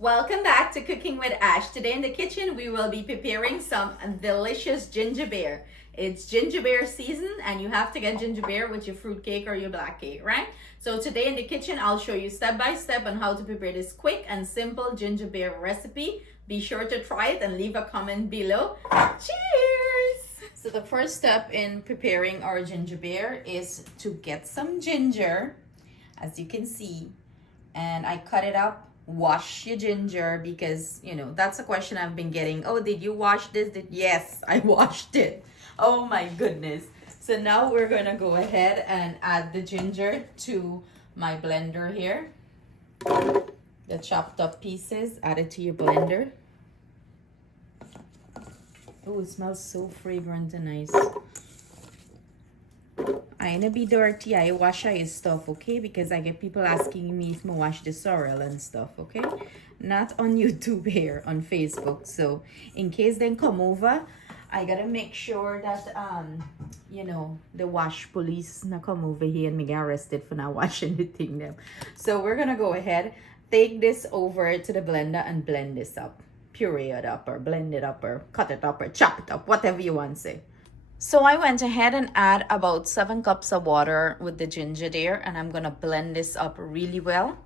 Welcome back to Cooking with Ash. Today in the kitchen we will be preparing some delicious ginger beer. It's ginger beer season and you have to get ginger beer with your fruit cake or your black cake, right? So today in the kitchen I'll show you step by step on how to prepare this quick and simple ginger beer recipe. Be sure to try it and leave a comment below. Cheers! So the first step in preparing our ginger beer is to get some ginger, as you can see, and I cut it up. Wash your ginger, because that's a question I've been getting. Oh, did you wash this? Yes, I washed it. Oh my goodness. So now we're gonna go ahead and add the ginger to my blender here. The chopped up pieces, add it to your blender. Oh, it smells so fragrant and nice. I ain't be dirty. I wash his stuff, okay? Because I get people asking me if I wash the sorrel and stuff, okay? Not on YouTube here, on Facebook. So in case they come over, I gotta make sure that the wash police not come over here and me get arrested for not washing the thing them. So we're gonna go ahead, take this over to the blender and blend this up. Puree it up or blend it up or cut it up or chop it up, whatever you want to say. So I went ahead and add about 7 cups of water with the ginger there, and I'm gonna blend this up really well.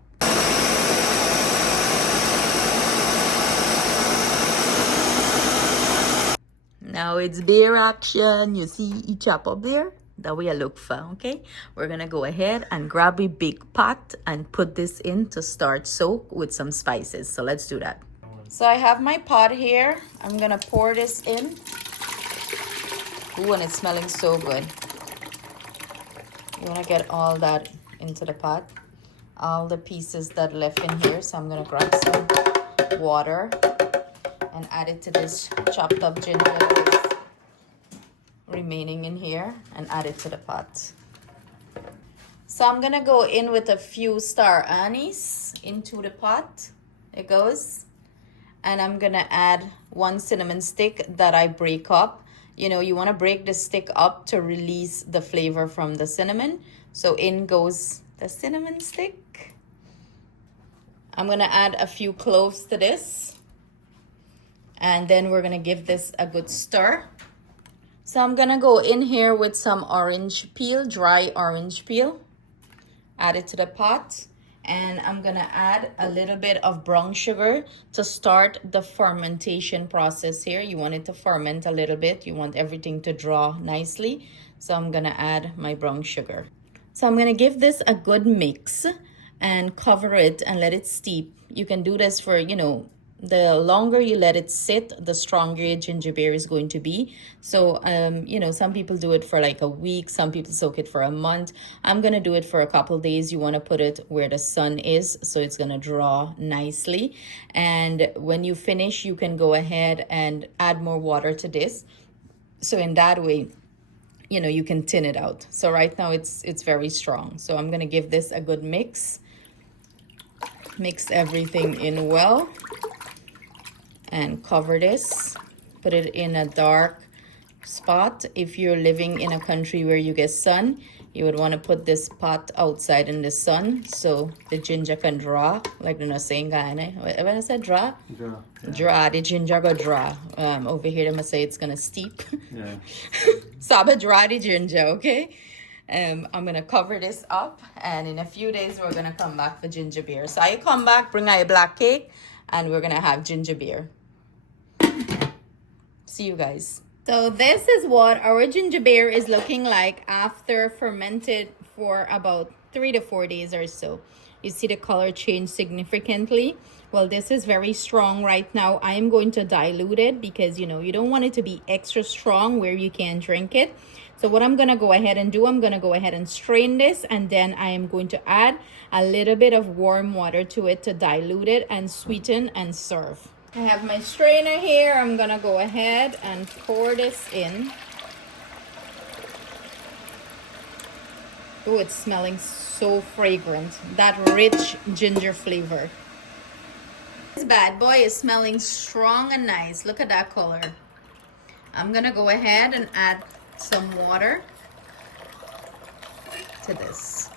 Now it's beer action. You see it chop up there? That way I look for, okay? We're gonna go ahead and grab a big pot and put this in to start soak with some spices. So let's do that. So I have my pot here. I'm gonna pour this in. Ooh, and it's smelling so good. You want to get all that into the pot, all the pieces that left in here. So I'm going to grab some water and add it to this chopped up ginger that is remaining in here, and add it to the pot. So I'm going to go in with a few star anise into the pot. It goes. And I'm going to add 1 cinnamon stick that I break up. You want to break the stick up to release the flavor from the cinnamon. So in goes the cinnamon stick. I'm going to add a few cloves to this. And then we're going to give this a good stir. So I'm going to go in here with some orange peel, dry orange peel. Add it to the pot. And I'm going to add a little bit of brown sugar to start the fermentation process here. You want it to ferment a little bit. You want everything to draw nicely. So I'm going to add my brown sugar. So I'm going to give this a good mix and cover it and let it steep. You can do this for, the longer you let it sit, the stronger your ginger beer is going to be. So, some people do it for like a week. Some people soak it for a month. I'm going to do it for a couple days. You want to put it where the sun is, so it's going to draw nicely. And when you finish, you can go ahead and add more water to this. So in that way, you can thin it out. So right now it's very strong. So I'm going to give this a good mix. Mix everything in well. And cover this, put it in a dark spot. If you're living in a country where you get sun, you would want to put this pot outside in the sun so the ginger can draw, like they're not saying Guyana. When I said draw? Draw. Yeah. Draw, the ginger go draw. Over here they must say it's gonna steep. Yeah. So I'm gonna draw the ginger, okay? I'm gonna cover this up, and in a few days we're gonna come back for ginger beer. So I come back, bring out a black cake, and we're gonna have ginger beer. See you guys. So this is what our ginger beer is looking like after fermented for about 3 to 4 days or so. You see the color change significantly. Well, this is very strong right now. I am going to dilute it because you don't want it to be extra strong where you can't drink it. So what I'm gonna go ahead and do, I'm gonna go ahead and strain this, and then I am going to add a little bit of warm water to it to dilute it and sweeten and serve. I have my strainer here. I'm gonna go ahead and pour this in. Oh, it's smelling so fragrant. That rich ginger flavor. This bad boy is smelling strong and nice. Look at that color. I'm gonna go ahead and add some water to this.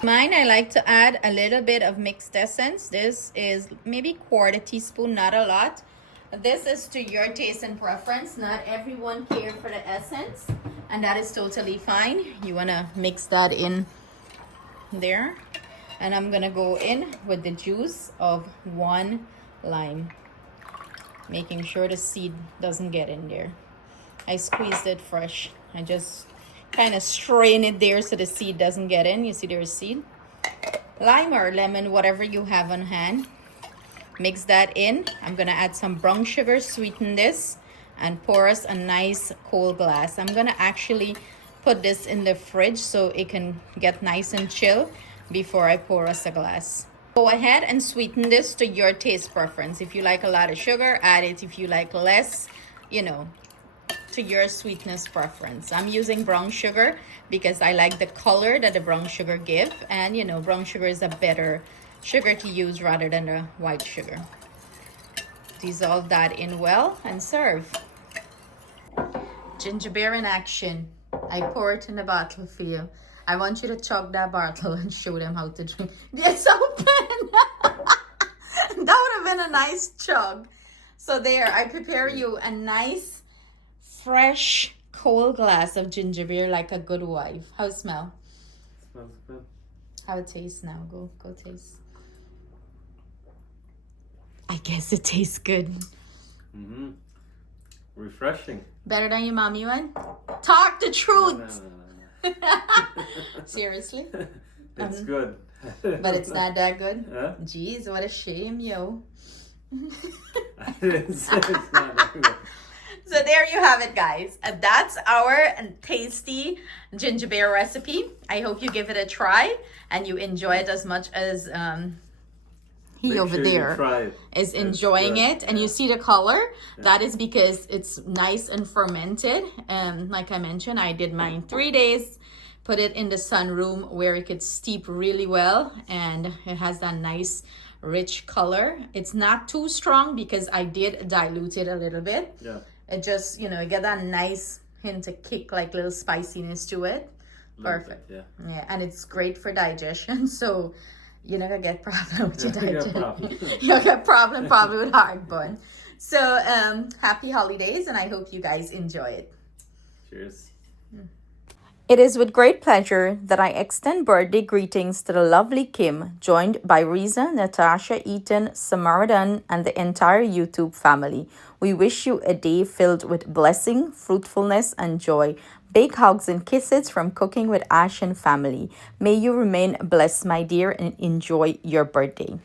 Mine, I like to add a little bit of mixed essence. This is maybe quarter teaspoon, not a lot. This is to your taste and preference. Not everyone cares for the essence, and that is totally fine. You want to mix that in there. And I'm going to go in with the juice of 1 lime, making sure the seed doesn't get in there. I squeezed it fresh. I just kind of strain it there so the seed doesn't get in. You see there's seed. Lime or lemon, whatever you have on hand. Mix that in. I'm gonna add some brown sugar, sweeten this, and pour us a nice cold glass. I'm gonna actually put this in the fridge so it can get nice and chill before I pour us a glass. Go ahead and sweeten this to your taste preference. If you like a lot of sugar, add it. If you like less, you know, to your sweetness preference. I'm using brown sugar because I like the color that the brown sugar give, and you know, brown sugar is a better sugar to use rather than the white sugar. Dissolve that in well and serve. Ginger beer in action. I pour it in the bottle for you. I want you to chug that bottle and show them how to drink. It's open. That would have been a nice chug. So there, I prepare you a nice fresh cold glass of ginger beer like a good wife. How it smell? Smells good. How it tastes now? Go taste. I guess it tastes good. Mm-hmm. Refreshing. Better than your mommy one? Talk the truth. No. Seriously? It's good. But it's not that good? Huh? Jeez, what a shame, yo. I didn't say it's not that good. So there you have it, guys. That's our tasty ginger beer recipe. I hope you give it a try and you enjoy it as much as he Make over sure there you try it. is It's enjoying good. it. And you see the color? That is because it's nice and fermented. Like I mentioned, I did mine 3 days. Put it in the sunroom where it could steep really well. And it has that nice rich color. It's not too strong because I did dilute it a little bit. Yeah. It just, you know, get that nice hint of kick, like little spiciness to it. Perfect. Yeah. Yeah, and it's great for digestion. So you're not gonna get problem with your digestion. You'll get problem probably with heartburn. So happy holidays, and I hope you guys enjoy it. Cheers. It is with great pleasure that I extend birthday greetings to the lovely Kim, joined by Riza, Natasha, Ethan, Samaradan, and the entire YouTube family. We wish you a day filled with blessing, fruitfulness, and joy. Big hugs and kisses from Cooking with Ash and family. May you remain blessed, my dear, and enjoy your birthday.